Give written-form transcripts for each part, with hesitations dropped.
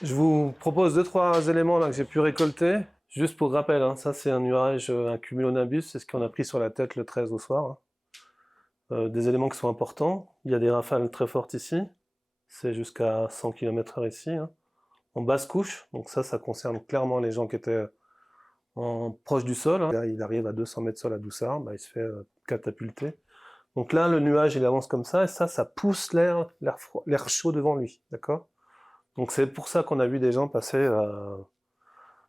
Je vous propose deux, trois éléments là que j'ai pu récolter. Juste pour rappel, hein, ça c'est un nuage, un cumulonimbus, c'est ce qu'on a pris sur la tête le 13 au soir, hein. Des éléments qui sont importants. Il y a des rafales très fortes ici, c'est jusqu'à 100 km/h ici, hein. En basse couche, donc ça concerne clairement les gens qui étaient proche du sol, hein. Là, il arrive à 200 mètres de sol à Doussard, bah, il se fait catapulter. Donc là, le nuage, il avance comme ça, et ça pousse l'air chaud devant lui, d'accord? Donc c'est pour ça qu'on a vu des gens passer à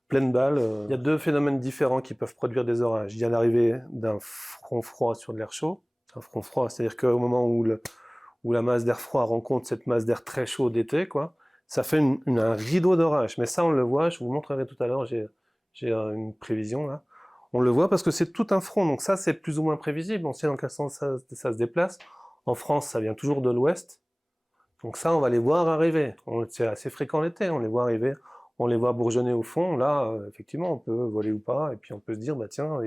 pleine balle. Il y a deux phénomènes différents qui peuvent produire des orages. Il y a l'arrivée d'un front froid sur de l'air chaud. Un front froid, c'est-à-dire qu'au moment où la masse d'air froid rencontre cette masse d'air très chaud d'été, quoi, ça fait un rideau d'orage. Mais ça, on le voit, je vous montrerai tout à l'heure, j'ai une prévision là. On le voit parce que c'est tout un front, donc ça c'est plus ou moins prévisible, on sait dans quel sens ça se déplace. En France, ça vient toujours de l'ouest, donc ça on va les voir arriver. C'est assez fréquent l'été, on les voit arriver, on les voit bourgeonner au fond, là effectivement on peut voler ou pas, et puis on peut se dire, bah tiens,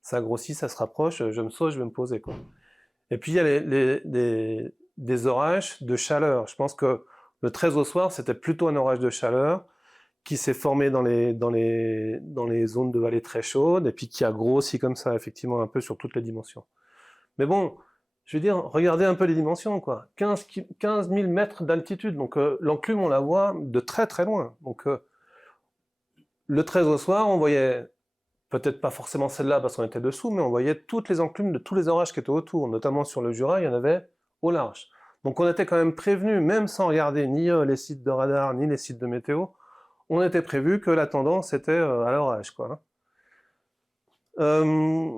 ça grossit, ça se rapproche, je me saute, je vais me poser, quoi. Et puis il y a des orages de chaleur. Je pense que le 13 au soir, c'était plutôt un orage de chaleur qui s'est formé dans les zones de vallée très chaudes et puis qui a grossi comme ça, effectivement, un peu sur toutes les dimensions. Mais bon, je veux dire, regardez un peu les dimensions, quoi. 15 000 mètres d'altitude, donc l'enclume, on la voit de très très loin. Donc le 13 au soir, on voyait peut-être pas forcément celle-là parce qu'on était dessous, mais on voyait toutes les enclumes de tous les orages qui étaient autour, notamment sur le Jura, il y en avait au large. Donc on était quand même prévenu, même sans regarder ni les sites de radar, ni les sites de météo, on était prévu que la tendance était à l'orage, quoi. Euh,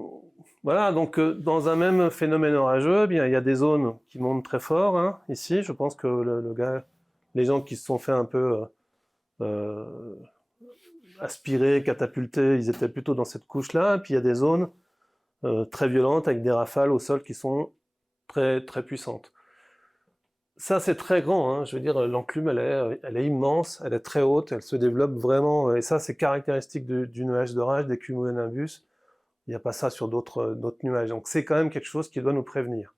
voilà, donc dans un même phénomène orageux, bien, il y a des zones qui montent très fort, hein. Ici, je pense que les gens qui se sont fait un peu euh, aspirer, catapulter, ils étaient plutôt dans cette couche-là. Puis il y a des zones très violentes avec des rafales au sol qui sont très très puissantes. Ça c'est très grand, hein. Je veux dire, l'enclume elle est immense, elle est très haute, elle se développe vraiment, et ça c'est caractéristique du nuage d'orage, des cumulonimbus. Il n'y a pas ça sur d'autres nuages, donc c'est quand même quelque chose qui doit nous prévenir.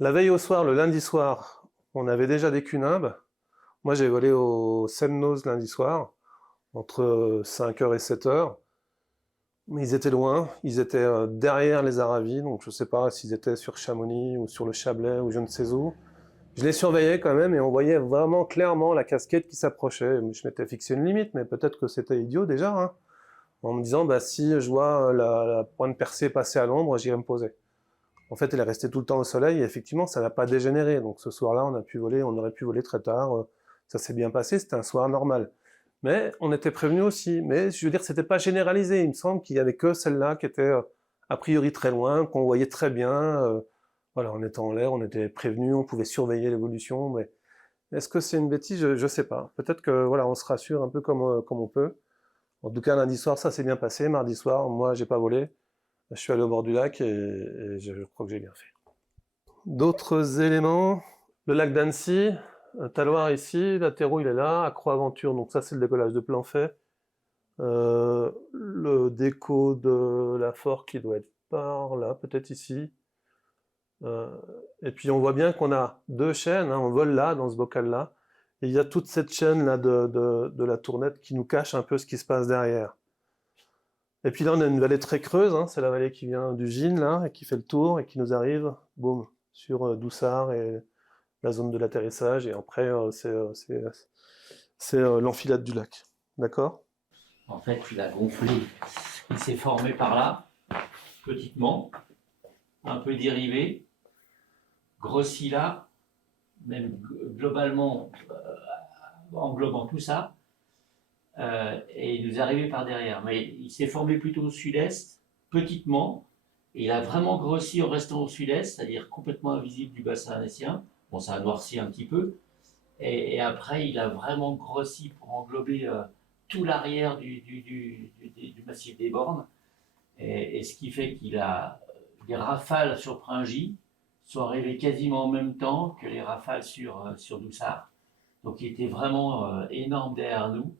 La veille au soir, le lundi soir, on avait déjà des cunimbes. Moi j'ai volé au Semnoz lundi soir, entre 5h et 7h. Mais ils étaient loin, ils étaient derrière les Aravis, donc je ne sais pas s'ils étaient sur Chamonix ou sur le Chablais ou je ne sais où. Je les surveillais quand même et on voyait vraiment clairement la casquette qui s'approchait. Je m'étais fixé une limite, mais peut-être que c'était idiot déjà, hein, en me disant, bah, si je vois la pointe percée passer à l'ombre, j'irai me poser. En fait, elle est restée tout le temps au soleil et effectivement, ça n'a pas dégénéré. Donc ce soir-là, on aurait pu voler très tard. Ça s'est bien passé, c'était un soir normal. Mais on était prévenus aussi. Mais je veux dire, c'était pas généralisé. Il me semble qu'il y avait que celle-là qui était a priori très loin, qu'on voyait très bien. Voilà, on était en l'air, on était prévenus, on pouvait surveiller l'évolution. Mais est-ce que c'est une bêtise? Je sais pas. Peut-être que voilà, on se rassure un peu comme on peut. En tout cas, lundi soir, ça s'est bien passé. Mardi soir, moi, j'ai pas volé. Je suis allé au bord du lac et je crois que j'ai bien fait. D'autres éléments, le lac d'Annecy, Taloir ici, l'Atéro il est là, Accro-Aventure, donc ça c'est le décollage de plan fait. Le déco de la Fort qui doit être par là, peut-être ici. Euh, et puis on voit bien qu'on a deux chaînes, hein, on vole là, dans ce bocal-là. Et il y a toute cette chaîne là de la Tournette qui nous cache un peu ce qui se passe derrière. Et puis là on a une vallée très creuse, hein, c'est la vallée qui vient du Gine là, et qui fait le tour et qui nous arrive, boum, sur Doussard et la zone de l'atterrissage, et après c'est l'enfilade du lac. D'accord? En fait, il a gonflé. Il s'est formé par là, petitement, un peu dérivé, grossi là, même globalement englobant tout ça, et il nous est arrivé par derrière. Mais il s'est formé plutôt au sud-est, petitement, et il a vraiment grossi en restant au sud-est, c'est-à-dire complètement invisible du bassin annécien. Bon, ça a noirci un petit peu, et après, il a vraiment grossi pour englober tout l'arrière du massif des Bornes. Et ce qui fait qu'il a les rafales sur Pringy sont arrivées quasiment en même temps que les rafales sur Doussard. Donc il était vraiment énorme derrière nous.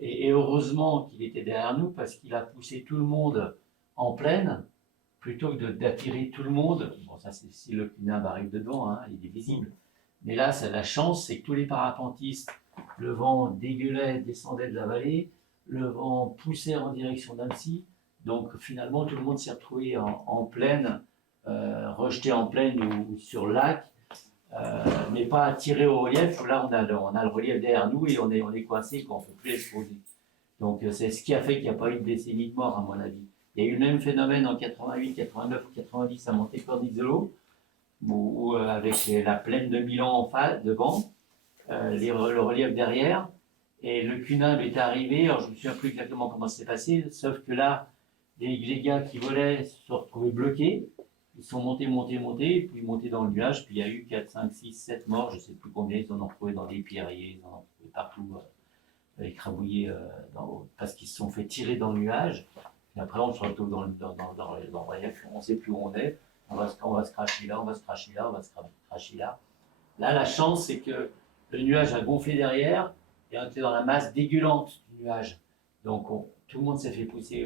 Et heureusement qu'il était derrière nous parce qu'il a poussé tout le monde en pleine plutôt que d'attirer tout le monde. Bon, ça si le cunard arrive dedans, hein, il est visible. Mais là, la chance, c'est que tous les parapentistes le vent dégueulait, descendait de la vallée, le vent poussait en direction d'Annecy. Donc finalement, tout le monde s'est retrouvé en plaine, rejeté en plaine ou sur le lac, mais pas tiré au relief. Là, on a le relief derrière nous et on est coincé quand on ne peut plus exposer. Donc c'est ce qui a fait qu'il n'y a pas eu de décennie de mort, à mon avis. Il y a eu le même phénomène en 88, 89, 90 à Montecornizolo, où avec la plaine de Milan en face, devant, le relief derrière, et le Cunard est arrivé. Alors je ne me souviens plus exactement comment c'est passé, sauf que là, les gars qui volaient se sont retrouvés bloqués. Ils sont montés, puis montés dans le nuage. Puis il y a eu 4, 5, 6, 7 morts, je ne sais plus combien. Ils en ont trouvé dans des pierriers, ils en ont trouvé partout, écrabouillés, parce qu'ils se sont fait tirer dans le nuage. Et après, on se retrouve dans le relief, on ne sait plus où on est. On va se cracher là, on va se cracher là, on va se cracher là. Là, la chance, c'est que le nuage a gonflé derrière et on était dans la masse dégueulante du nuage. Donc, tout le monde s'est fait pousser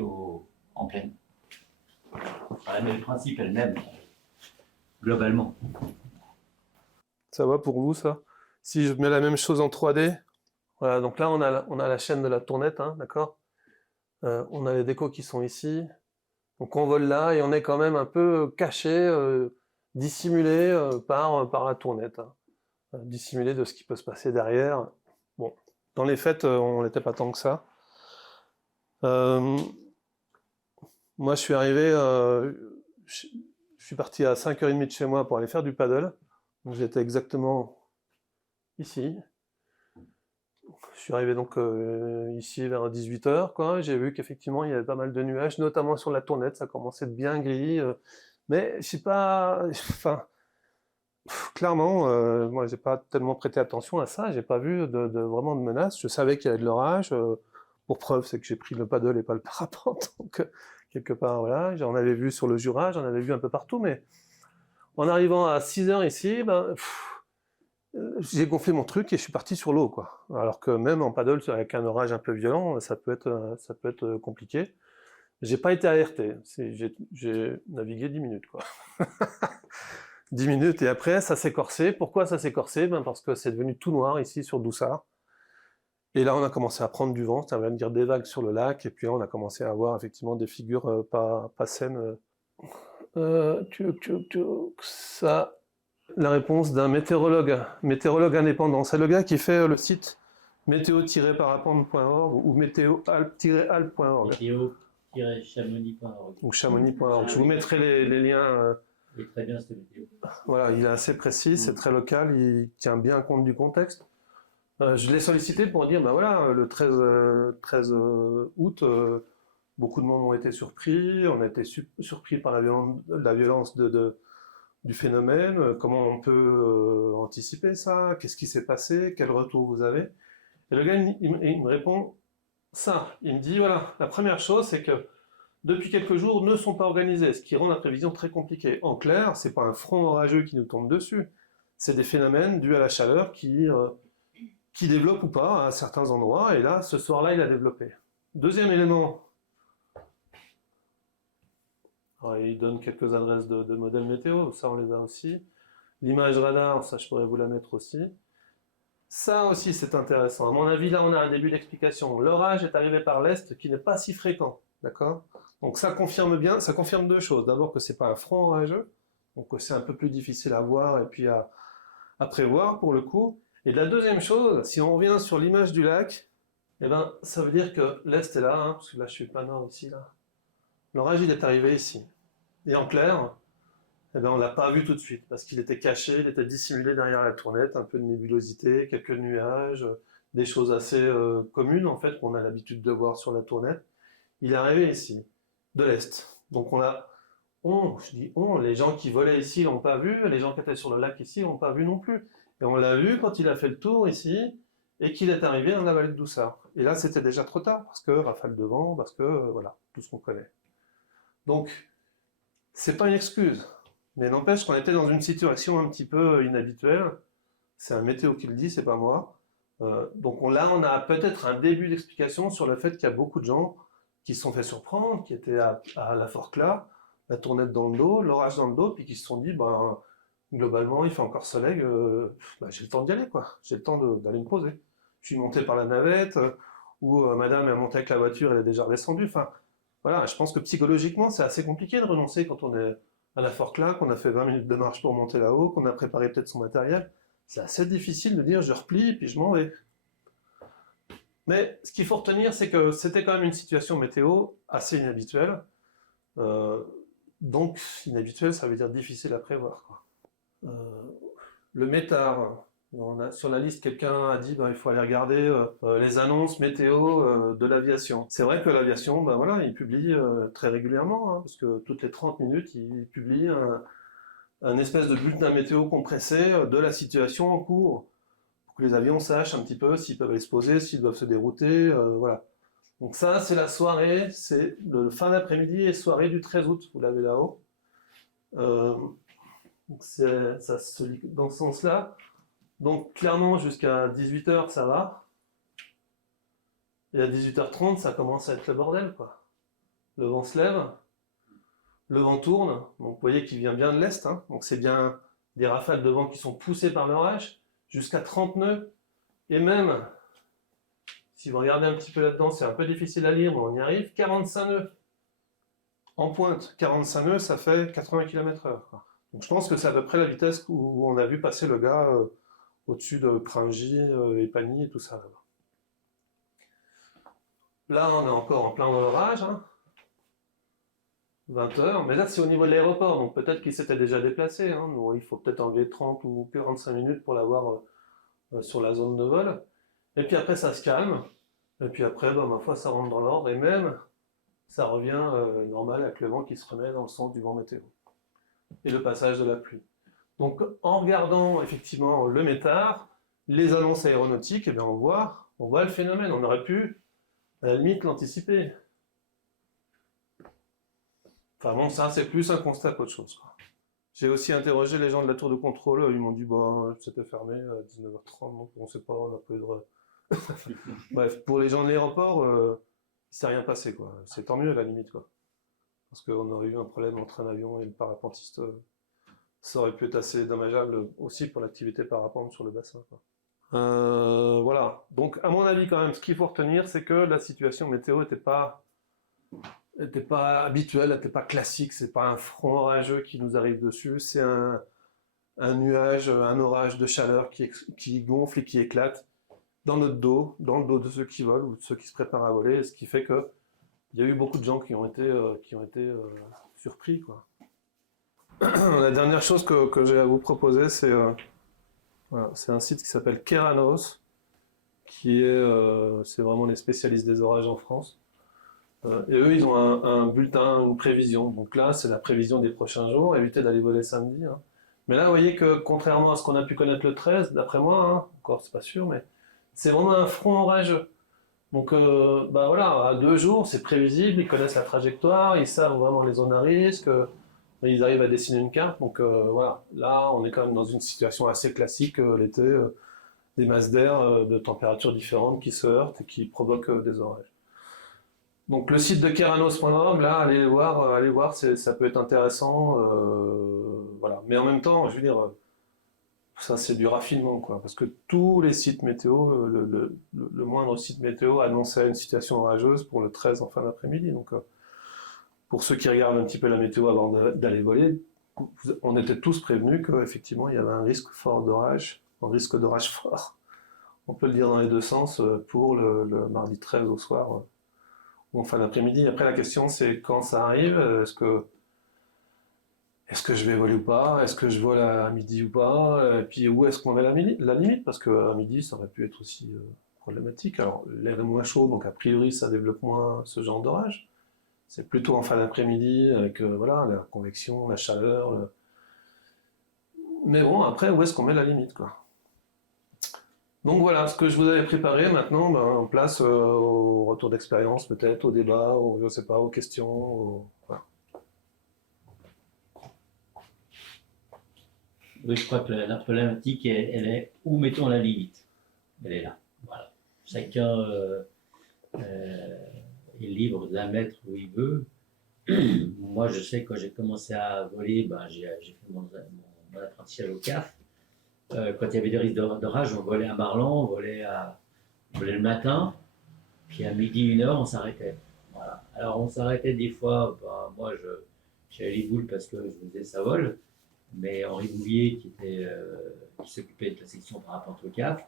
en pleine. Voilà, mais le principe est le même, globalement. Ça va pour vous, ça? Si je mets la même chose en 3D, voilà, donc là, on a la chaîne de la tournette, hein, d'accord? On a les décos qui sont ici. Donc on vole là et on est quand même un peu caché, dissimulé par la tournette, hein. Dissimulé de ce qui peut se passer derrière. Bon, dans les faits, on n'était pas tant que ça. Moi, je suis arrivé, je suis parti à 5h30 de chez moi pour aller faire du paddle. Donc j'étais exactement ici. Je suis arrivé donc ici vers 18h, quoi. J'ai vu qu'effectivement il y avait pas mal de nuages, notamment sur la tournette, ça commençait de bien gris. Mais je sais pas, enfin, clairement, moi j'ai pas tellement prêté attention à ça, j'ai pas vu vraiment de menaces. Je savais qu'il y avait de l'orage. Pour preuve, c'est que j'ai pris le paddle et pas le parapente. Donc quelque part, voilà, j'en avais vu sur le Jura, j'en avais vu un peu partout, mais en arrivant à 6h ici, ben, j'ai gonflé mon truc et je suis parti sur l'eau, quoi. Alors que même en paddle, avec un orage un peu violent, ça peut être compliqué. J'ai pas été alerté. J'ai navigué 10 minutes, quoi. 10 minutes et après, ça s'est corsé. Pourquoi ça s'est corsé? Ben parce que c'est devenu tout noir ici sur Doussard. Et là, on a commencé à prendre du vent, ça veut dire des vagues sur le lac, et puis là, on a commencé à avoir effectivement des figures pas saines. Ça, la réponse d'un météorologue indépendant. C'est le gars qui fait le site météo-parapente.org ou météo-alpes.org. Météo-chamonix.org. Ou chamonix.org. Je vous mettrai les liens. Il est très bien, cette météo. Voilà, il est assez précis, c'est très local, il tient bien compte du contexte. Je l'ai sollicité pour dire, ben voilà, le 13 août, beaucoup de monde ont été surpris, on a été surpris par la violence du phénomène, comment on peut anticiper ça, qu'est-ce qui s'est passé, quel retour vous avez. Et le gars, il me répond ça, il me dit, voilà, la première chose, c'est que depuis quelques jours, ne sont pas organisés, ce qui rend la prévision très compliquée. En clair, c'est pas un front orageux qui nous tombe dessus, c'est des phénomènes dus à la chaleur qui développe ou pas à certains endroits, et là, ce soir-là, il a développé. Deuxième élément, alors, il donne quelques adresses de modèles météo, ça on les a aussi. L'image radar, ça je pourrais vous la mettre aussi. Ça aussi c'est intéressant. À mon avis, là on a un début d'explication. L'orage est arrivé par l'est qui n'est pas si fréquent, d'accord? Donc ça confirme bien, ça confirme deux choses. D'abord que c'est pas un front orageux, donc c'est un peu plus difficile à voir et puis à prévoir pour le coup. Et la deuxième chose, si on revient sur l'image du lac, eh ben, ça veut dire que l'est est là, hein, parce que là je suis pas nord ici, là. L'orage il est arrivé ici. Et en clair, eh ben, on l'a pas vu tout de suite, parce qu'il était caché, il était dissimulé derrière la tournette, un peu de nébulosité, quelques nuages, des choses assez communes en fait, qu'on a l'habitude de voir sur la tournette. Il est arrivé ici, de l'est. Donc les gens qui volaient ici l'ont pas vu, les gens qui étaient sur le lac ici l'ont pas vu non plus. Et on l'a vu quand il a fait le tour ici, et qu'il est arrivé dans la vallée de Doussard. Et là, c'était déjà trop tard, parce que rafale de vent, parce que, voilà, tout ce qu'on connaît. Donc, c'est pas une excuse, mais n'empêche qu'on était dans une situation un petit peu inhabituelle. C'est un météo qui le dit, c'est pas moi. Donc là, on a peut-être un début d'explication sur le fait qu'il y a beaucoup de gens qui se sont fait surprendre, qui étaient à la Forclaz, la tournette dans le dos, l'orage dans le dos, puis qui se sont dit, ben, globalement, il fait encore soleil, ben, j'ai le temps d'y aller, quoi. J'ai le temps d'aller me poser. Je suis monté par la navette, ou madame est montée avec la voiture, elle est déjà redescendue. Enfin, voilà, je pense que psychologiquement, c'est assez compliqué de renoncer quand on est à la Forclaz, qu'on a fait 20 minutes de marche pour monter là-haut, qu'on a préparé peut-être son matériel. C'est assez difficile de dire je replie, puis je m'en vais. Mais ce qu'il faut retenir, c'est que c'était quand même une situation météo assez inhabituelle. Euh, donc, inhabituelle, ça veut dire difficile à prévoir, quoi. Le métard, sur la liste, quelqu'un a dit il faut aller regarder les annonces météo de l'aviation. C'est vrai que l'aviation, voilà, ils publient très régulièrement, hein, parce que toutes les 30 minutes, ils publient un espèce de bulletin météo compressé de la situation en cours, pour que les avions sachent un petit peu s'ils peuvent exploser, s'ils doivent se dérouter, voilà. Donc ça, c'est la soirée, c'est le fin d'après-midi et soirée du 13 août, vous l'avez là-haut. Donc ça se lit dans ce sens-là. Donc clairement, jusqu'à 18h, ça va. Et à 18h30, ça commence à être le bordel, quoi. Le vent se lève, le vent tourne, donc vous voyez qu'il vient bien de l'est, hein. Donc c'est bien des rafales de vent qui sont poussées par l'orage, jusqu'à 30 nœuds, et même, si vous regardez un petit peu là-dedans, c'est un peu difficile à lire, mais on y arrive, 45 nœuds en pointe. 45 nœuds, ça fait 80 km/h, quoi. Donc je pense que c'est à peu près la vitesse où on a vu passer le gars au-dessus de Pringy et Pagny et tout ça. Là, on est encore en plein dans l'orage, hein. 20h, mais là c'est au niveau de l'aéroport, donc peut-être qu'il s'était déjà déplacé, hein. Donc, il faut peut-être enlever 30 ou 45 minutes pour l'avoir sur la zone de vol. Et puis après ça se calme, et puis après, ma foi, ça rentre dans l'ordre, et même ça revient normal avec le vent qui se remet dans le sens du vent météo. Et le passage de la pluie. Donc en regardant effectivement le métard, les annonces aéronautiques, on voit le phénomène. On aurait pu, à la limite, l'anticiper. Enfin bon, ça c'est plus un constat qu'autre chose, quoi. J'ai aussi interrogé les gens de la tour de contrôle, ils m'ont dit c'était fermé à 19h30, donc on ne sait pas, on a pas eu de... Bref, pour les gens de l'aéroport, il ne s'est rien passé, quoi. C'est tant mieux à la limite, quoi. Parce qu'on aurait eu un problème entre un avion et le parapentiste. Ça aurait pu être assez dommageable aussi pour l'activité parapente sur le bassin, quoi. Voilà. Donc, à mon avis, quand même, ce qu'il faut retenir, c'est que la situation météo n'était pas habituelle, n'était pas classique. C'est pas un front orageux qui nous arrive dessus. C'est un nuage, un orage de chaleur qui gonfle et qui éclate dans notre dos, dans le dos de ceux qui volent ou de ceux qui se préparent à voler. Ce qui fait que il y a eu beaucoup de gens qui ont été surpris, quoi. La dernière chose que j'ai à vous proposer, c'est un site qui s'appelle Keranos, c'est vraiment les spécialistes des orages en France. Et eux, ils ont un bulletin, une prévision. Donc là, c'est la prévision des prochains jours. Évitez d'aller voler samedi, hein. Mais là, vous voyez que contrairement à ce qu'on a pu connaître le 13, d'après moi, hein, encore c'est pas sûr, mais c'est vraiment un front orageux. Donc voilà, à 2 jours, c'est prévisible, ils connaissent la trajectoire, ils savent vraiment les zones à risque, ils arrivent à dessiner une carte. Donc voilà, là, on est quand même dans une situation assez classique l'été, des masses d'air de températures différentes qui se heurtent et qui provoquent des orages. Donc le site de keranos.org, là, allez voir, ça peut être intéressant, voilà. Mais en même temps, je veux dire, ça c'est du raffinement, quoi, parce que tous les sites météo, le moindre site météo annonçait une situation orageuse pour le 13 en fin d'après-midi. Donc pour ceux qui regardent un petit peu la météo avant d'aller voler, on était tous prévenus qu'effectivement il y avait un risque fort d'orage, un risque d'orage fort. On peut le dire dans les deux sens pour le mardi 13 au soir ou en fin d'après-midi. Après la question c'est quand ça arrive, est-ce que je vais voler ou pas? Est-ce que je vole à midi ou pas? Et puis où est-ce qu'on met la limite? Parce qu'à midi, ça aurait pu être aussi problématique. Alors l'air est moins chaud, donc a priori, ça développe moins ce genre d'orage. C'est plutôt en fin d'après-midi, avec voilà, la convection, la chaleur. Mais bon, après, où est-ce qu'on met la limite, quoi? Donc voilà, ce que je vous avais préparé maintenant, en place au retour d'expérience peut-être, au débat, je sais pas, aux questions, voilà. Oui, je crois que la problématique, elle est où mettons la limite. Elle est là. Voilà. Chacun est libre de la mettre où il veut. Moi, je sais que quand j'ai commencé à voler, j'ai fait mon apprentissage au CAF. Quand il y avait des risques d'orage, on volait à Marlan, on volait à On volait le matin, puis à midi, 1 heure, on s'arrêtait. Voilà. Alors on s'arrêtait des fois, bah, moi j'avais les boules parce que je me disais ça vole, mais Henri Bouvier qui s'occupait de la section parapente au CAF,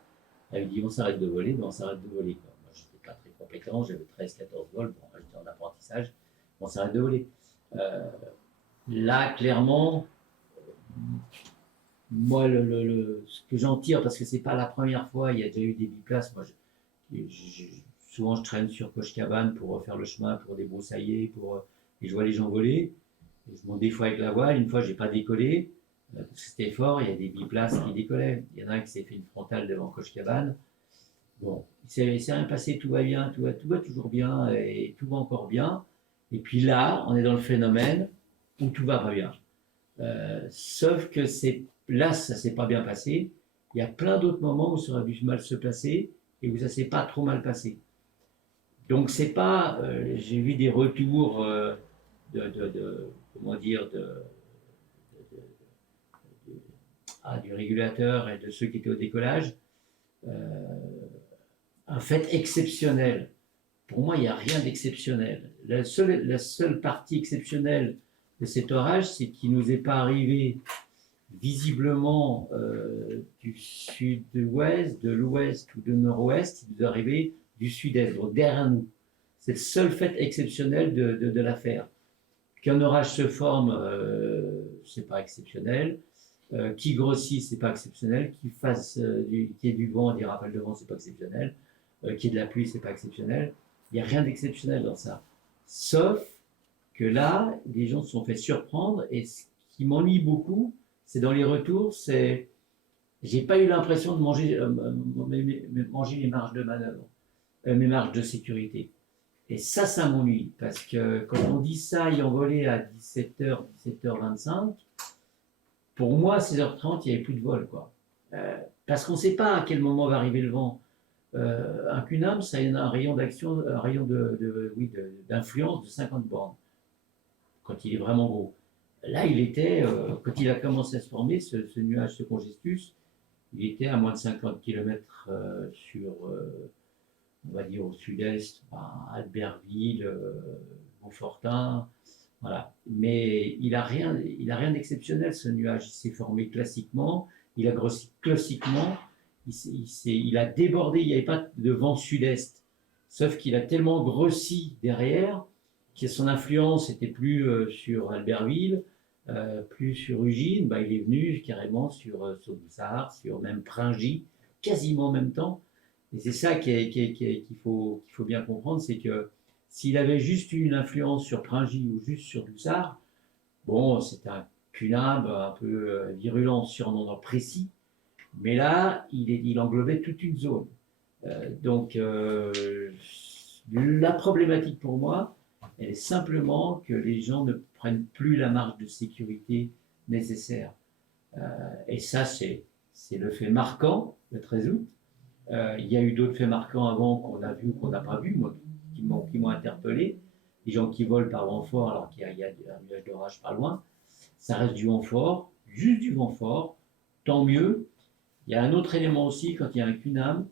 avait dit on s'arrête de voler, mais on s'arrête de voler. Quoi. Moi j'étais pas très compétent, j'avais 13-14 vols, bon, j'étais en apprentissage, on s'arrête de voler. Euh, Là, clairement, moi, ce que j'en tire, parce que c'est pas la première fois, il y a déjà eu des biplaces. Moi, souvent, je traîne sur Coche-Cabane pour faire le chemin, pour débroussailler, et je vois les gens voler. Et je monte des fois avec la voile. Une fois, j'ai pas décollé, parce que c'était fort, il y a des biplaces qui décollaient. Il y en a un qui s'est fait une frontale devant Coche-Cabane. Bon, il s'est rien passé, tout va bien, tout va toujours bien, et tout va encore bien. Et puis là, on est dans le phénomène où tout va pas bien. Sauf que là, ça s'est pas bien passé. Il y a plein d'autres moments où ça aurait dû mal se passer et où ça s'est pas trop mal passé. Donc c'est pas, j'ai vu des retours comment dire, du régulateur et de ceux qui étaient au décollage, euh, un fait exceptionnel. Pour moi, il n'y a rien d'exceptionnel. La seule partie exceptionnelle de cet orage, c'est qu'il ne nous est pas arrivé visiblement du sud-ouest, de l'ouest ou de nord-ouest, il nous est arrivé du sud-est, donc derrière nous. C'est le seul fait exceptionnel de l'affaire. Qu'un orage se forme, c'est pas exceptionnel. Qui grossit, c'est pas exceptionnel. Qu'il y ait du vent, des rafales de vent, c'est pas exceptionnel. Qu'il y ait de la pluie, c'est pas exceptionnel. Il n'y a rien d'exceptionnel dans ça. Sauf que là, les gens se sont fait surprendre et ce qui m'ennuie beaucoup, c'est dans les retours, j'ai pas eu l'impression de manger les marges de manœuvre, mes marges de sécurité. Et ça m'ennuie parce que quand on dit ça ayant volé à 17h, 17h25, pour moi, à 16h30, il n'y avait plus de vol, quoi. Parce qu'on ne sait pas à quel moment va arriver le vent. Un CUNAM, ça a un rayon d'action, un rayon d'influence de 50 bornes, quand il est vraiment gros. Là, quand il a commencé à se former, ce nuage, ce congestus, il était à moins de 50 km on va dire au sud-est, Albertville, Beaufortin, voilà. Mais il a rien d'exceptionnel, ce nuage. Il s'est formé classiquement, il a grossi classiquement, il a débordé, il n'y avait pas de vent sud-est. Sauf qu'il a tellement grossi derrière que son influence n'était plus sur Albertville, plus sur Ugine, il est venu carrément sur Boussard, sur même Pringy, quasiment en même temps. Et c'est ça qu'il faut bien comprendre, c'est que s'il avait juste eu une influence sur Pringy ou juste sur Boussard, bon, c'est un cunard un peu virulent sur un endroit précis, mais là, il englobait toute une zone. Donc, la problématique pour moi, elle est simplement que les gens ne prennent plus la marge de sécurité nécessaire. Et ça, c'est le fait marquant, le 13 août. Il y a eu d'autres faits marquants avant qu'on a vu ou qu'on n'a pas vu, moi, qui m'ont interpellé. Les gens qui volent par vent fort alors qu'il y a un nuage d'orage pas loin. Ça reste du vent fort, juste du vent fort, tant mieux. Il y a un autre élément aussi, quand il y a un CUNAM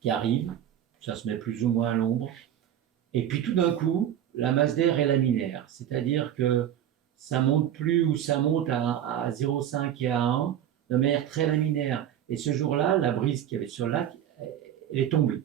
qui arrive, ça se met plus ou moins à l'ombre, et puis tout d'un coup, la masse d'air est laminaire, c'est-à-dire que ça monte plus ou ça monte à 0,5 et à 1 de manière très laminaire. Et ce jour-là, la brise qu'il y avait sur le lac, elle est tombée.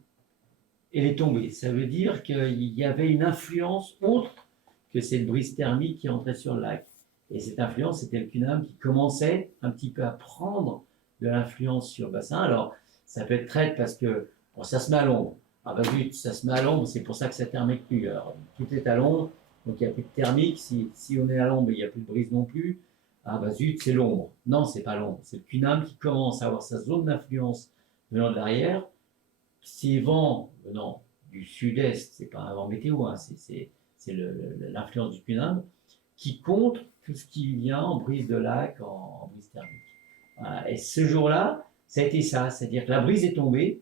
Elle est tombée. Ça veut dire qu'il y avait une influence autre que cette brise thermique qui entrait sur le lac. Et cette influence, c'était le CUNAM qui commençait un petit peu à prendre de l'influence sur le bassin. Alors, ça peut être traite parce que bon, ça se met à l'ombre. Ah bah zut, ça se met à l'ombre, c'est pour ça que ça thermique plus. Alors, tout est à l'ombre, donc il n'y a plus de thermique. Si on est à l'ombre, il n'y a plus de brise non plus. Ah bah zut, c'est l'ombre. Non, c'est pas l'ombre. C'est le CUNAM qui commence à avoir sa zone d'influence venant de l'arrière. Ces vents venant du sud-est, c'est pas un vent météo, hein, c'est l'influence du CUNAM qui compte tout ce qui vient en brise de lac, en brise thermique. Voilà. Et ce jour-là, ça a été ça, c'est-à-dire que la brise est tombée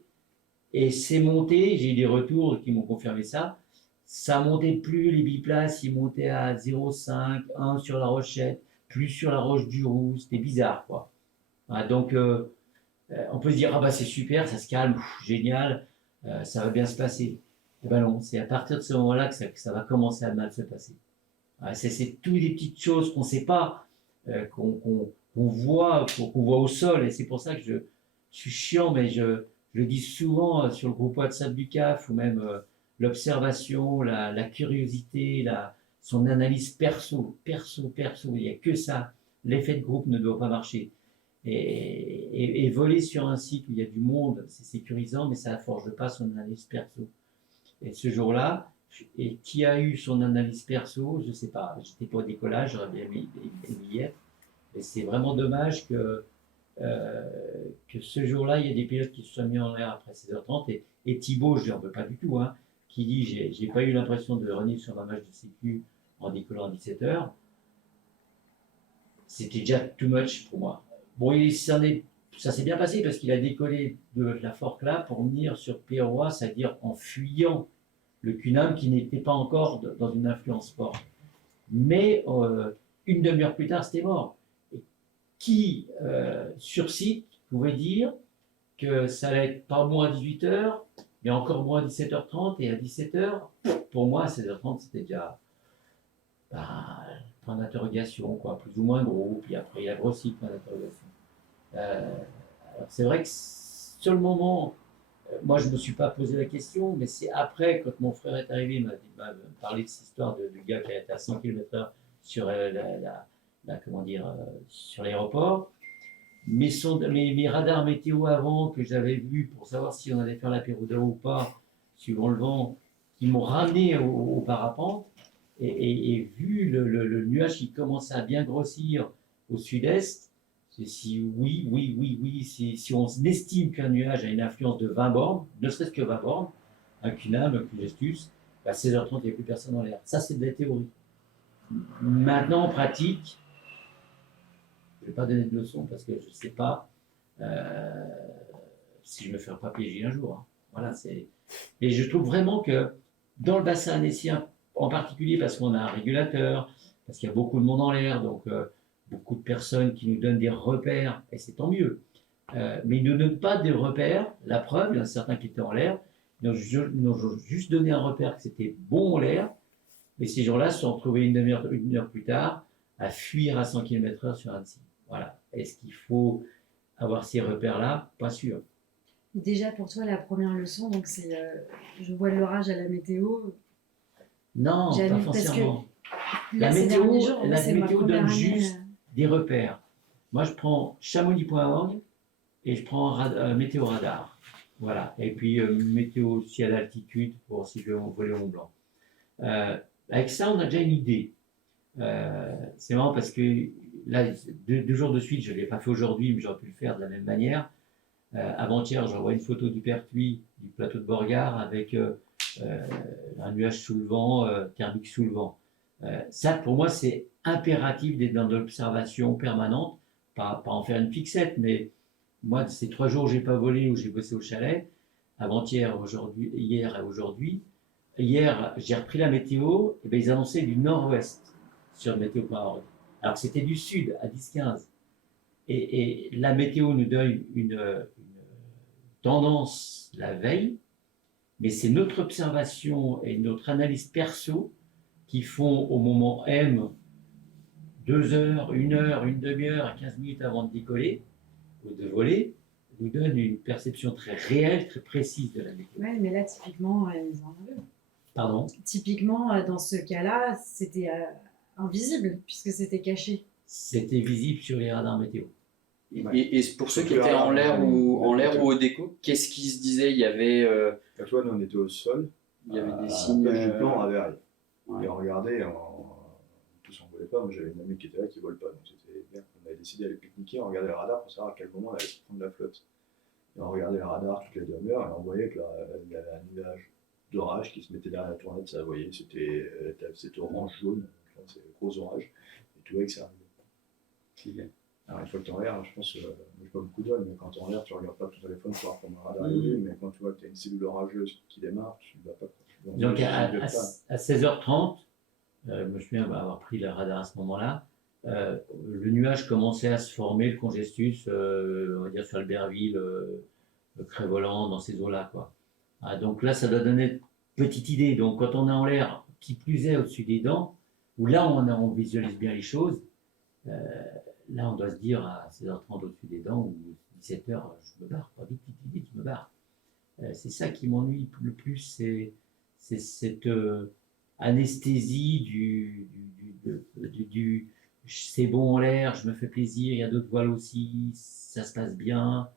et c'est monté, j'ai eu des retours qui m'ont confirmé ça, ça montait plus les biplaces, ils montaient à 0,5, 1 sur la Rochette, plus sur la Roche du Roux, c'était bizarre quoi. Voilà, donc on peut se dire ah bah c'est super, ça se calme, génial, ça va bien se passer. Eh ben non, c'est à partir de ce moment-là que ça va commencer à mal se passer. C'est toutes des petites choses qu'on ne sait pas, qu'on voit au sol. Et c'est pour ça que je suis chiant, mais je le dis souvent sur le groupe WhatsApp du CAF, ou même l'observation, la curiosité, son analyse perso. Il n'y a que ça. L'effet de groupe ne doit pas marcher. Et voler sur un site où il y a du monde, c'est sécurisant, mais ça ne forge pas son analyse perso. Et ce jour-là, et qui a eu son analyse perso, je ne sais pas. J'étais pas au décollage, j'aurais bien aimé y être. Et c'est vraiment dommage que ce jour-là, il y ait des pilotes qui se sont mis en l'air après 16h30. Et Thibaut, je ne lui en veux pas du tout, hein, qui dit j'ai pas eu l'impression de revenir sur ma match de sécu en décollant à 17h. C'était déjà too much pour moi. Bon, ça s'est bien passé parce qu'il a décollé de la fork là pour venir sur Pérois, c'est-à-dire en fuyant le Cunham qui n'était pas encore dans une influence forte. Mais une demi-heure plus tard, c'était mort. Et qui, sur site, pouvait dire que ça allait être pas moins à 18h, mais encore moins à 17h30, et à 17h, pour moi, à 16h30, c'était déjà point d'interrogation, quoi, plus ou moins gros, puis après il a grossi, point d'interrogation. C'est vrai que sur le moment, moi je ne me suis pas posé la question, mais c'est après, quand mon frère est arrivé, il m'a parlé de cette histoire du gars qui a été à 100 km/h sur sur l'aéroport. Mes radars météo avant que j'avais vus pour savoir si on allait faire l'apéro d'eau ou pas, suivant le vent, qui m'ont ramené au parapente, et vu le nuage qui commençait à bien grossir au sud-est, si on estime qu'un nuage a une influence de 20 bornes, ne serait-ce que 20 bornes, un Cunham, un Cugestus, à 16h30, il n'y a plus personne dans l'air. Ça, c'est de la théorie. Maintenant, en pratique, je ne vais pas donner de leçons parce que je ne sais pas si je ne me ferai pas piéger un jour. Hein. Voilà, et je trouve vraiment que dans le bassin annécien, en particulier parce qu'on a un régulateur, parce qu'il y a beaucoup de monde en l'air, donc beaucoup de personnes qui nous donnent des repères, et c'est tant mieux. Mais ils ne nous donnent pas des repères. La preuve, il y en a certains qui étaient en l'air, ils nous ont juste donné un repère que c'était bon en l'air, et ces gens-là se sont retrouvés une heure plus tard à fuir à 100 km/h sur Annecy. Voilà. Est-ce qu'il faut avoir ces repères-là? Pas sûr. Déjà pour toi, la première leçon, donc c'est je vois l'orage à la météo. Non, pas forcément. Là, la météo donne juste des repères. Moi, je prends chamonix.org et je prends météo radar. Voilà. Et puis météo aussi à l'altitude pour si je veux voler au Mont Blanc. Avec ça, on a déjà une idée. C'est marrant parce que là, deux jours de suite, je ne l'ai pas fait aujourd'hui, mais j'aurais pu le faire de la même manière. Avant-hier, j'envoie une photo du Pertuis, du plateau de Borgard, avec un nuage sous le vent, thermique sous le vent. Ça, pour moi, c'est impératif d'être dans de l'observation permanente, pas en faire une fixette, mais moi, ces 3 jours où je n'ai pas volé, où j'ai bossé au chalet, avant-hier, hier et aujourd'hui. Hier, j'ai repris la météo, et bien, ils annonçaient du nord-ouest sur météo.org. Alors que c'était du sud, à 10-15. Et la météo nous donne une tendance la veille, mais c'est notre observation et notre analyse perso qui font au moment M, 2 heures, 1 heure, une demi-heure à 15 minutes avant de décoller ou de voler, nous donne une perception très réelle, très précise de la météo. Oui, mais là, typiquement, ils en avaient. Pardon? Typiquement, dans ce cas-là, c'était invisible, puisque c'était caché. C'était visible sur les radars météo. Et pour ceux qui étaient en l'air ou au déco, qu'est-ce qui se disait? Il y avait. Tu vois, nous on était au sol. Il y avait des signes. Du plan, on avait rien. Ouais. Et on regardait, tous on volait pas. Moi j'avais une amie qui était là qui vole pas, donc c'était bien. On avait décidé d'aller pique-niquer, on regardait le radar pour savoir à quel moment on allait prendre la flotte. Et on regardait le radar toutes les demi-heures et on voyait qu'il y avait un nuage d'orage qui se mettait derrière la tournette, ça vous voyez, c'était orange-jaune, c'est gros orage, et tu voyais que ça arrivait. Alors, une fois que tu es en l'air, je pense, moi j'ai pas beaucoup de vol, mais quand tu es en l'air, tu regardes pas ton téléphone pour voir comment le radar évolue, mais quand tu vois que tu as une cellule orageuse qui démarre, tu ne vas pas. Donc à 16h30, je me souviens avoir pris le radar à ce moment-là, le nuage commençait à se former, le congestus, on va dire sur Albertville, Crévoland, dans ces eaux-là, quoi. Ah, donc là, ça doit donner une petite idée. Donc quand on est en l'air, qui plus est au-dessus des dents, où là on visualise bien les choses, euh, là on doit se dire à 16h30 au-dessus des dents ou 17h, je me barre, pas vite, vite, vite, je me barre. C'est ça qui m'ennuie le plus, c'est cette anesthésie du c'est bon en l'air, je me fais plaisir, il y a d'autres voiles aussi, ça se passe bien.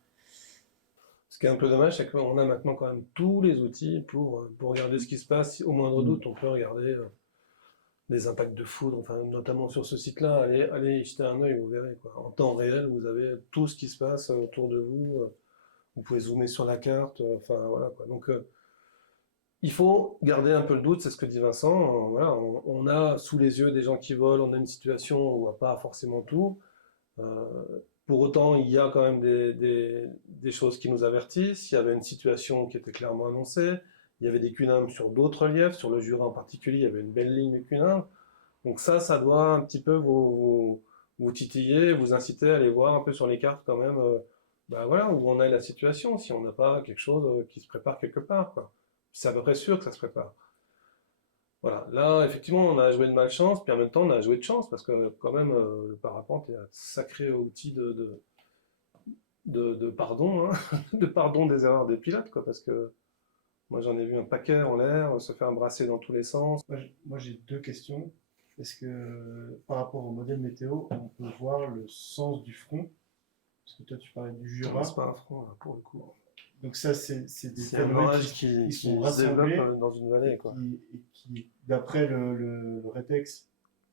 Ce qui est un peu dommage, c'est qu'on a maintenant quand même tous les outils pour regarder ce qui se passe. Au moindre doute, on peut regarder les impacts de foudre, enfin, notamment sur ce site-là. Allez y jeter un œil, vous verrez, quoi. En temps réel, vous avez tout ce qui se passe autour de vous. Vous pouvez zoomer sur la carte. Enfin, voilà, quoi. Donc, il faut garder un peu le doute, c'est ce que dit Vincent. Voilà, on a sous les yeux des gens qui volent, on a une situation où on voit pas forcément tout. Euh, pour autant, il y a quand même des choses qui nous avertissent. Il y avait une situation qui était clairement annoncée. Il y avait des cunimbres sur d'autres reliefs. Sur le Jura en particulier, il y avait une belle ligne de cunimbres. Donc ça doit un petit peu vous titiller, vous inciter à aller voir un peu sur les cartes quand même, bah voilà, où en est la situation, si on n'a pas quelque chose qui se prépare quelque part, quoi. C'est à peu près sûr que ça se prépare. Voilà, là, effectivement, on a joué de malchance, puis en même temps, on a joué de chance, parce que quand même, le parapente est un sacré outil de pardon, hein, de pardon des erreurs des pilotes, quoi, parce que moi, j'en ai vu un paquet en l'air, se faire embrasser dans tous les sens. Moi, j'ai deux questions. Est-ce que par rapport au modèle météo, on peut voir le sens du front? Parce que toi, tu parlais du Jura. C'est pas un front, là, pour le coup. Donc ça, c'est des C'est un phénomènes orage qui qui sont se développe rassemblés dans une vallée, quoi. et qui, d'après le rétex,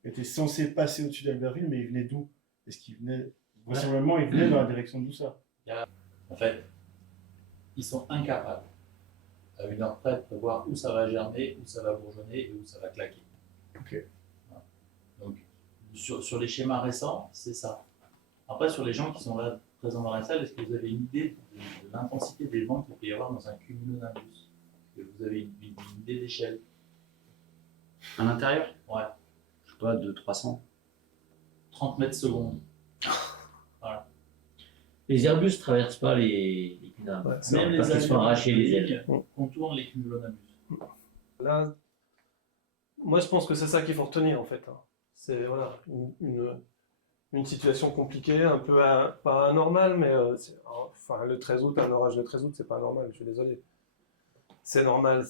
étaient censés passer au-dessus d'Albertville, mais ils venaient d'où? Est-ce qu'ils venaient, vraisemblablement, ils venaient dans la direction d'où ça? En fait, ils sont incapables, à une heure près, de prévoir où ça va germer, où ça va bourgeonner et où ça va claquer. Ok. Voilà. Donc, sur les schémas récents, c'est ça. Après, sur les gens qui sont là, présents dans la salle, est-ce que vous avez une idée de l'intensité des vents qu'il peut y avoir dans un cumulonimbus? Est-ce que vous avez une idée d'échelle? À l'intérieur, Ouais, je sais pas, 200-300. 30 mètres secondes. Voilà. Les Airbus ne traversent pas les cunimbres, Ouais, c'est Même vrai. les parce qu'ils se font avions arracher les de ailes. ligne contournent les cumulonimbus. Là, moi, je pense que c'est ça qu'il faut retenir, en fait, hein. C'est voilà, une situation compliquée, un peu pas anormale, mais enfin, le 13 août, un orage le 13 août, c'est pas normal, je suis désolé. C'est normal,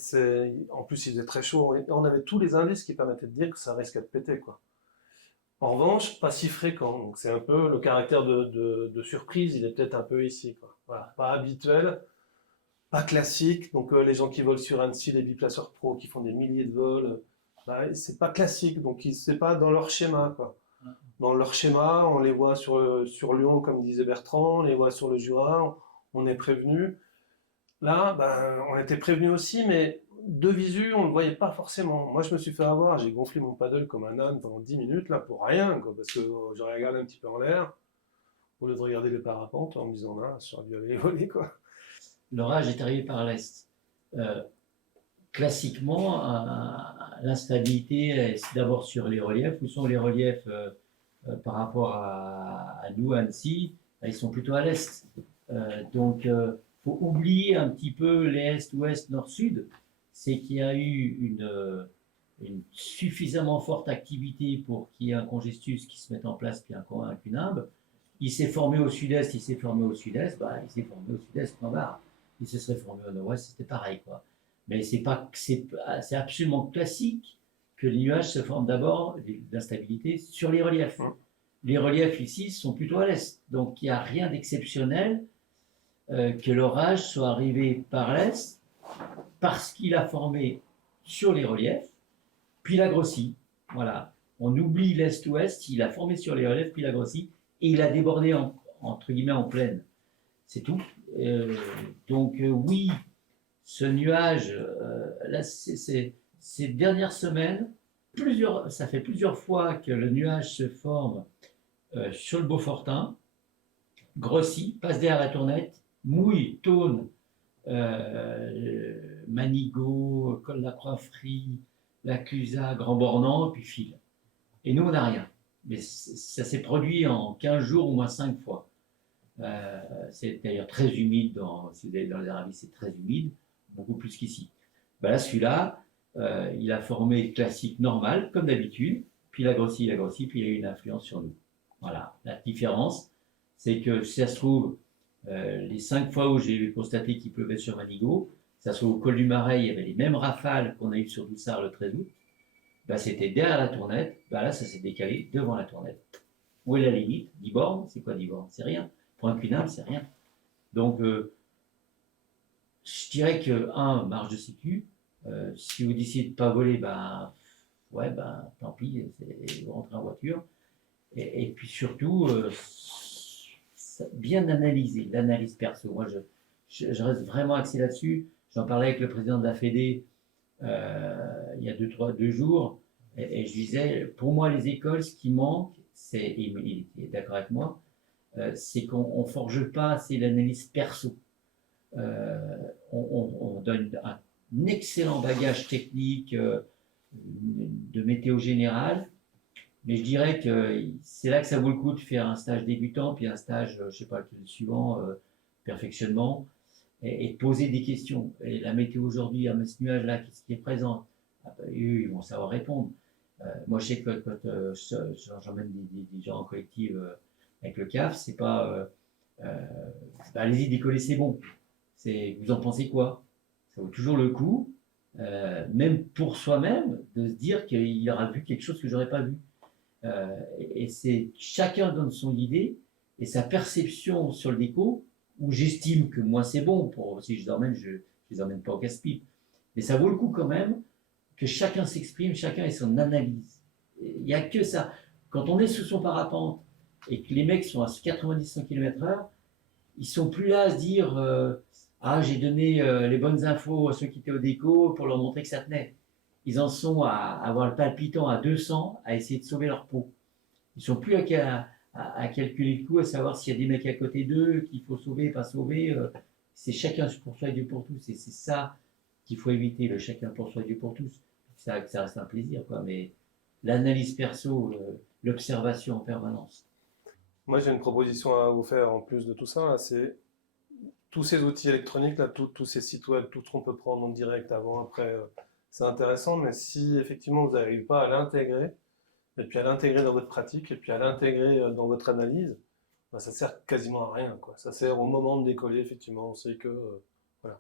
en plus il faisait très chaud, et on avait tous les indices qui permettaient de dire que ça risquait de péter, quoi. En revanche, pas si fréquent, donc c'est un peu le caractère de surprise, il est peut-être un peu ici, quoi. Voilà, pas habituel, pas classique, donc les gens qui volent sur Annecy, les biplaceurs pro qui font des milliers de vols, bah, c'est pas classique, donc c'est pas dans leur schéma, quoi. Dans leur schéma, on les voit sur Lyon, comme disait Bertrand, on les voit sur le Jura, on est prévenu. Là, ben, on était prévenu aussi, mais de visu, on ne le voyait pas forcément. Moi, je me suis fait avoir, j'ai gonflé mon paddle comme un âne pendant 10 minutes, là, pour rien, quoi, parce que j'aurais regardé un petit peu en l'air, au lieu de regarder le parapente, en me disant, ah, j'aurais dû aller voler, quoi. L'orage est arrivé par l'est. Classiquement, l'instabilité est d'abord sur les reliefs. Où sont les reliefs par rapport à nous, à Annecy? Ils sont plutôt à l'est. Donc, faut oublier un petit peu l'est, ouest, nord, sud. C'est qu'il y a eu une suffisamment forte activité pour qu'il y ait un congestus qui se mette en place, puis un cunimbe. Il s'est formé au sud-est, il s'est formé au sud-est, bah, il s'est formé au sud-est, point barre. Il se serait formé au nord-ouest, c'était pareil, quoi. Mais c'est absolument classique que les nuages se forment d'abord, d'instabilité, sur les reliefs. Les reliefs ici sont plutôt à l'est, donc il n'y a rien d'exceptionnel que l'orage soit arrivé par l'est, parce qu'il a formé sur les reliefs, puis il a grossi. Voilà. On oublie l'est-ouest, il a formé sur les reliefs, puis il a grossi, et il a débordé entre guillemets en plaine. C'est tout. Donc oui, ce nuage, là, ces dernières semaines, ça fait plusieurs fois que le nuage se forme sur le Beaufortin, grossit, passe derrière la Tournette, mouille, Tône, Manigot, Col-la-Croix-Frie, la Clusaz, Grand Bornand, puis file. Et nous, on n'a rien. Mais ça s'est produit en 15 jours, au moins 5 fois. C'est d'ailleurs très humide, si vous allez dans les Aravis, c'est très humide. beaucoup plus qu'ici. Ben là, celui-là, il a formé classique normal, comme d'habitude, puis il a grossi, puis il a eu une influence sur nous. Voilà. La différence, c'est que si ça se trouve, les 5 fois où j'ai constaté qu'il pleuvait sur Manigot, ça se trouve au col du Marais, il y avait les mêmes rafales qu'on a eues sur Doussard le 13 août. Ben, c'était derrière la Tournette. Ben là, ça s'est décalé devant la Tournette. Où est la limite? 10 bornes, c'est quoi 10 bornes? C'est rien. Pour un cunard, c'est rien. Donc, je dirais que, marge de sécu. Si vous décidez de ne pas voler, ben, ouais, ben, tant pis, vous rentrez en voiture. Et puis surtout, bien analyser, l'analyse perso. Moi, je reste vraiment axé là-dessus. J'en parlais avec le président de la Fédé il y a 2 jours, et je disais, pour moi, les écoles, ce qui manque, il est d'accord avec moi, c'est qu'on ne forge pas assez l'analyse perso. On donne un excellent bagage technique de météo générale, mais je dirais que c'est là que ça vaut le coup de faire un stage débutant, puis un stage, je ne sais pas, le suivant, perfectionnement, et de poser des questions. Et la météo aujourd'hui, à ce nuage-là, qu'est-ce qui est présent? Eux, ils vont savoir répondre. Moi, je sais que quand j'emmène des gens en collectif avec le CAF, c'est pas allez-y, décoller, c'est bon. Vous en pensez quoi? Ça vaut toujours le coup, même pour soi-même, de se dire qu'il aura vu quelque chose que j'aurais pas vu. Et c'est chacun donne son idée et sa perception sur le déco, où j'estime que moi c'est bon, si je les emmène, je les emmène pas au casse-pipe. Mais ça vaut le coup quand même que chacun s'exprime, chacun ait son analyse. Il n'y a que ça. Quand on est sous son parapente et que les mecs sont à 90-100 km/h, ils sont plus là à se dire j'ai donné les bonnes infos à ceux qui étaient au déco pour leur montrer que ça tenait. Ils en sont à avoir le palpitant à 200, à essayer de sauver leur peau. Ils sont plus à calculer le coup, à savoir s'il y a des mecs à côté d'eux qu'il faut sauver, pas sauver. C'est chacun pour soi et Dieu pour tous. C'est ça qu'il faut éviter, le chacun pour soi et Dieu pour tous. Ça reste un plaisir, quoi. Mais l'analyse perso, l'observation en permanence. Moi, j'ai une proposition à vous faire en plus de tout ça, là, c'est tous ces outils électroniques, là, tous ces sites web, tout ce qu'on peut prendre en direct, avant, après, c'est intéressant, mais si effectivement vous n'arrivez pas à l'intégrer, et puis à l'intégrer dans votre pratique, et puis à l'intégrer dans votre analyse, ben, ça sert quasiment à rien, quoi. Ça sert au moment de décoller, effectivement, on sait que... voilà.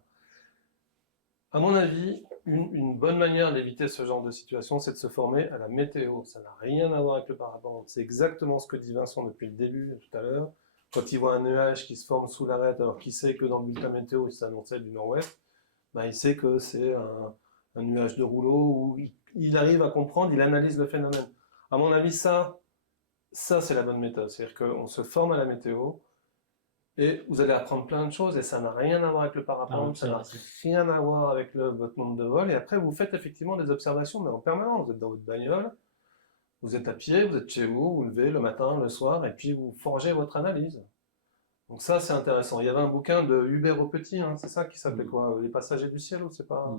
À mon avis, une bonne manière d'éviter ce genre de situation, c'est de se former à la météo. Ça n'a rien à voir avec le parapente. C'est exactement ce que dit Vincent depuis le début, tout à l'heure. Quand il voit un nuage qui se forme sous l'arête, alors qu'il sait que dans le bulletin météo, il s'annonçait du nord-ouest, ben, il sait que c'est un nuage de rouleau où il arrive à comprendre, il analyse le phénomène. À mon avis, ça c'est la bonne méthode. C'est-à-dire qu'on se forme à la météo, et vous allez apprendre plein de choses, et ça n'a rien à voir avec le parapente, ça n'a rien à voir avec votre nombre de vols. Et après, vous faites effectivement des observations, mais en permanence. Vous êtes dans votre bagnole, vous êtes à pied, vous êtes chez vous, vous levez le matin, le soir, et puis vous forgez votre analyse. Donc ça, c'est intéressant. Il y avait un bouquin de Hubert Aupetit, hein, c'est ça qui s'appelait quoi? Les Passagers du ciel, ou c'est pas...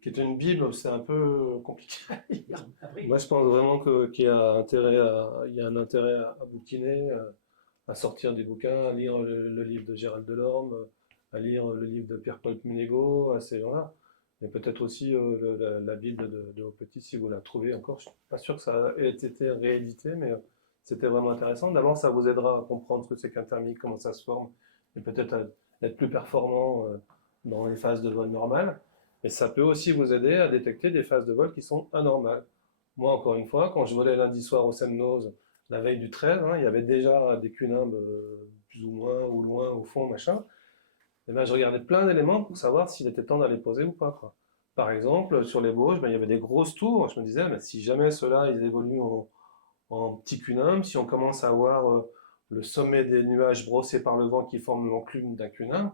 qui était une bible, c'est un peu compliqué à lire. Moi, je pense vraiment qu'il y a un intérêt à bouquiner, à sortir des bouquins, à lire le livre de Gérald Delorme, à lire le livre de Pierre-Paul Ménégo, à ces gens-là. Mais peut-être aussi la Bible de Aupetit, si vous la trouvez encore. Je ne suis pas sûr que ça ait été réédité, mais c'était vraiment intéressant. D'abord, ça vous aidera à comprendre ce que c'est qu'un thermique, comment ça se forme, et peut-être à être plus performant dans les phases de vol normales. Et ça peut aussi vous aider à détecter des phases de vol qui sont anormales. Moi, encore une fois, quand je volais lundi soir au Semnoz, la veille du 13, il y avait déjà des cunimbes plus ou moins, ou loin, au fond, machin. Et ben, je regardais plein d'éléments pour savoir s'il était temps d'aller poser ou pas, quoi. Par exemple, sur les Bauges, il y avait des grosses tours. Je me disais, si jamais ceux-là, ils évoluent en petits cunimbes, si on commence à voir le sommet des nuages brossés par le vent qui forment l'enclume d'un cunimbe,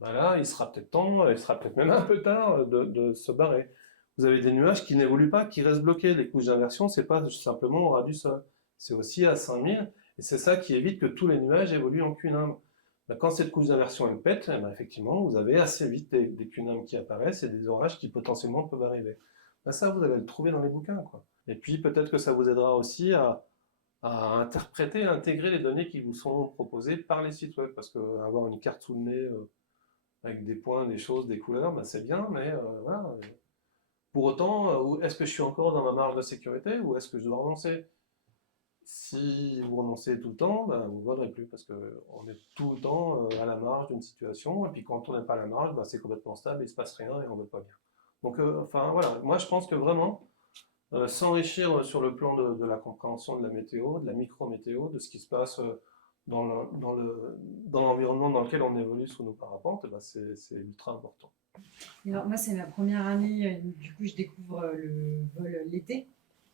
ben là, il sera peut-être temps, il sera peut-être même un peu tard de se barrer. Vous avez des nuages qui n'évoluent pas, qui restent bloqués. Les couches d'inversion, c'est pas simplement au ras du sol. C'est aussi à 5000, et c'est ça qui évite que tous les nuages évoluent en cunimbe. Ben, quand cette couche d'inversion elle pète, ben, effectivement, vous avez assez vite des cunimbes qui apparaissent et des orages qui potentiellement peuvent arriver. Ben, ça, vous allez le trouver dans les bouquins, quoi. Et puis, peut-être que ça vous aidera aussi à interpréter, à intégrer les données qui vous sont proposées par les sites web, parce qu'avoir une carte sous le nez avec des points, des choses, des couleurs, ben c'est bien, mais voilà. Pour autant, est-ce que je suis encore dans ma marge de sécurité ou est-ce que je dois renoncer? Si vous renoncez tout le temps, ben, vous ne volerez plus parce qu'on est tout le temps à la marge d'une situation. Et puis quand on n'est pas à la marge, ben, c'est complètement stable, il ne se passe rien et on ne va pas bien. Donc, enfin voilà, moi je pense que vraiment, s'enrichir sur le plan de la compréhension de la météo, de la micro-météo, de ce qui se passe dans l'environnement dans lequel on évolue sous nos parapentes, ben, c'est ultra important. Alors, moi, c'est ma première année, du coup, je découvre le vol l'été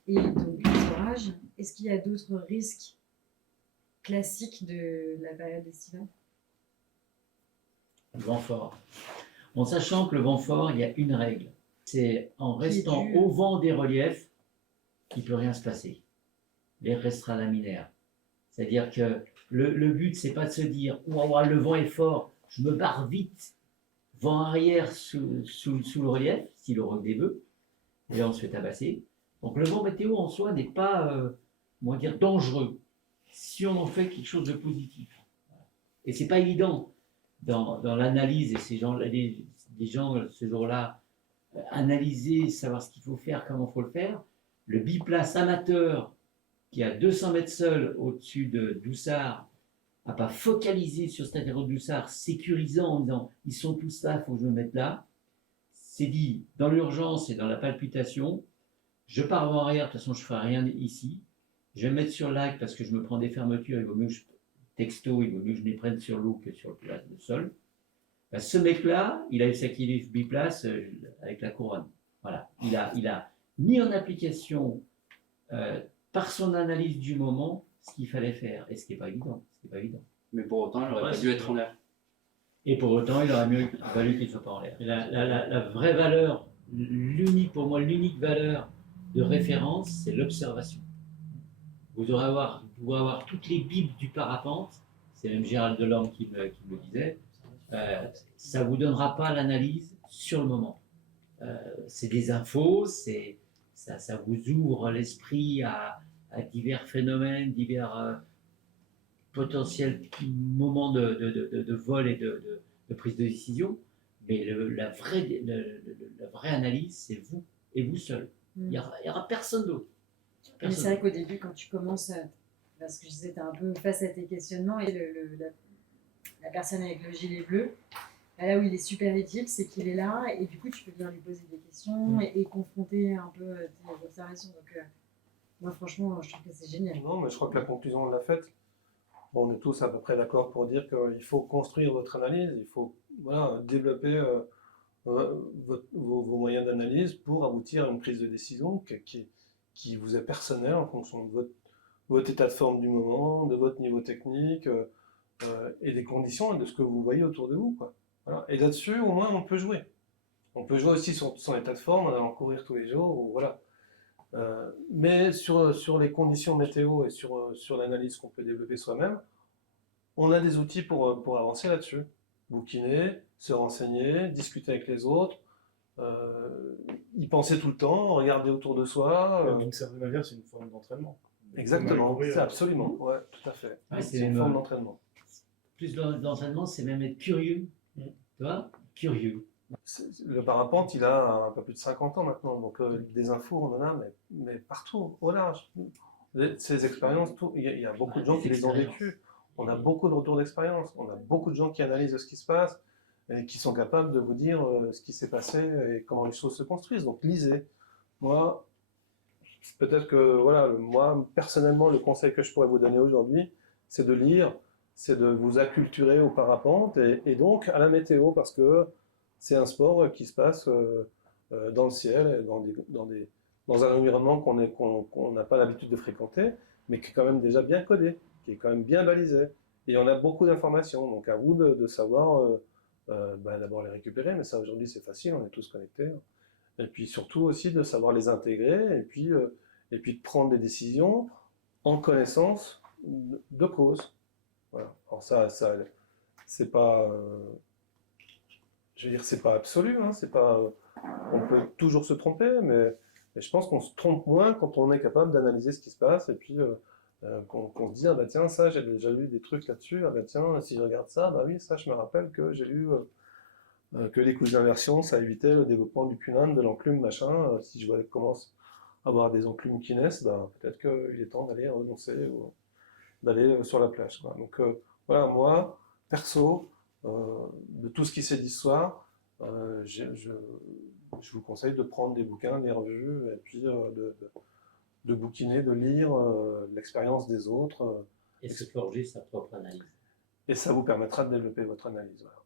et donc les orages. Est-ce qu'il y a d'autres risques classiques de la période estivale? Le vent fort. En sachant que le vent fort, il y a une règle. C'est en Qui est restant due. au vent des reliefs qu'il ne peut rien se passer. L'air restera laminaire. C'est-à-dire que le but, c'est pas de se dire « Ouah, le vent est fort, je me barre vite, vent arrière sous le relief, si le roc des bœufs, et là on se fait tabasser. » Donc le vent météo en soi n'est pas, comment dire, dangereux, si on en fait quelque chose de positif. Et c'est pas évident dans l'analyse, et ces gens, les gens ce jour-là, analyser, savoir ce qu'il faut faire, comment il faut le faire. Le biplace amateur qui a 200 mètres seul au-dessus de Doussard n'a pas focalisé sur cet aérodrome de Doussard, sécurisant en disant ils sont tous là, il faut que je me mette là. C'est dit dans l'urgence et dans la palpitation, je pars en arrière, de toute façon je ne ferai rien ici. Je vais me mettre sur l'axe parce que je me prends des fermetures, il vaut mieux que texto, il vaut mieux que je les prenne sur l'eau que sur le sol. Ben, ce mec-là, il a eu sa kilif biplace avec la couronne. Voilà. Il a mis en application par son analyse du moment ce qu'il fallait faire. Et ce qui n'est pas évident. Mais pour autant, il n'aurait pas dû être en l'air. Et pour autant, il aurait mieux valu qu'il ne soit pas en l'air. La vraie valeur, pour moi, l'unique valeur de référence, c'est l'observation. Vous devrez avoir toutes les bibles du parapente, c'est même Gérald Delorme qui me le disait, ça ne vous donnera pas l'analyse sur le moment. C'est des infos, ça vous ouvre l'esprit à divers phénomènes, divers potentiels moments de vol et de prise de décision, mais la vraie analyse, c'est vous et vous seul. Il n'y aura personne d'autre. Mais c'est vrai qu'au début, quand tu commences, parce que je disais, tu es un peu face à tes questionnements, et la personne avec le gilet bleu, là où il est super utile, c'est qu'il est là, et du coup, tu peux bien lui poser des questions et confronter un peu tes observations. Donc, moi, franchement, je trouve que c'est génial. Non, mais je crois que la conclusion, on l'a faite. On est tous à peu près d'accord pour dire qu'il faut construire votre analyse, il faut développer vos moyens d'analyse pour aboutir à une prise de décision qui vous est personnelle en fonction de votre état de forme du moment, de votre niveau technique et des conditions et de ce que vous voyez autour de vous, quoi. Voilà. Et là-dessus, au moins, on peut jouer. On peut jouer aussi sur son état de forme en allant courir tous les jours, ou voilà. Mais sur les conditions météo et sur l'analyse qu'on peut développer soi-même, on a des outils pour avancer là-dessus. Bouquiner, se renseigner, discuter avec les autres, y penser tout le temps, regarder autour de soi. D'une certaine manière, c'est une forme d'entraînement. Exactement, c'est absolument, ouais, tout à fait. Ouais, c'est une forme d'entraînement. Plus d'entraînement, c'est même être curieux. Tu vois, curieux. Le parapente, il a un peu plus de 50 ans maintenant, donc des infos, on en a, mais partout, au large. Ces expériences, il y a beaucoup de gens qui les ont vécues. On a beaucoup de retours d'expérience, on a beaucoup de gens qui analysent ce qui se passe et qui sont capables de vous dire ce qui s'est passé et comment les choses se construisent. Donc lisez. Moi, peut-être que, voilà, moi, personnellement, le conseil que je pourrais vous donner aujourd'hui, c'est de lire, c'est de vous acculturer au parapente et donc à la météo, parce que c'est un sport qui se passe dans le ciel, dans un environnement qu'on n'a pas l'habitude de fréquenter, mais qui est quand même déjà bien codé, qui est quand même bien balisé. Et on a beaucoup d'informations, donc à vous de savoir d'abord les récupérer, mais ça aujourd'hui c'est facile, on est tous connectés. Et puis surtout aussi de savoir les intégrer, et puis de prendre des décisions en connaissance de cause. Voilà. Alors ça c'est pas... je veux dire, c'est pas absolu, hein, c'est pas, on peut toujours se tromper, mais je pense qu'on se trompe moins quand on est capable d'analyser ce qui se passe et puis qu'on se dit, ah bah tiens, ça j'ai déjà lu des trucs là-dessus, ah bah tiens, si je regarde ça, bah oui, ça je me rappelle que j'ai lu que les couches d'inversion, ça évitait le développement du cunane, de l'enclume, machin. Si je vois qu'elle commence à avoir des enclumes qui naissent, ben, peut-être qu'il est temps d'aller renoncer ou d'aller sur la plage, quoi. Donc voilà, moi, perso, de tout ce qui s'est dit ce soir, je vous conseille de prendre des bouquins, des revues, et puis de bouquiner, de lire l'expérience des autres. Et se forger sa propre analyse. Et ça vous permettra de développer votre analyse. Voilà.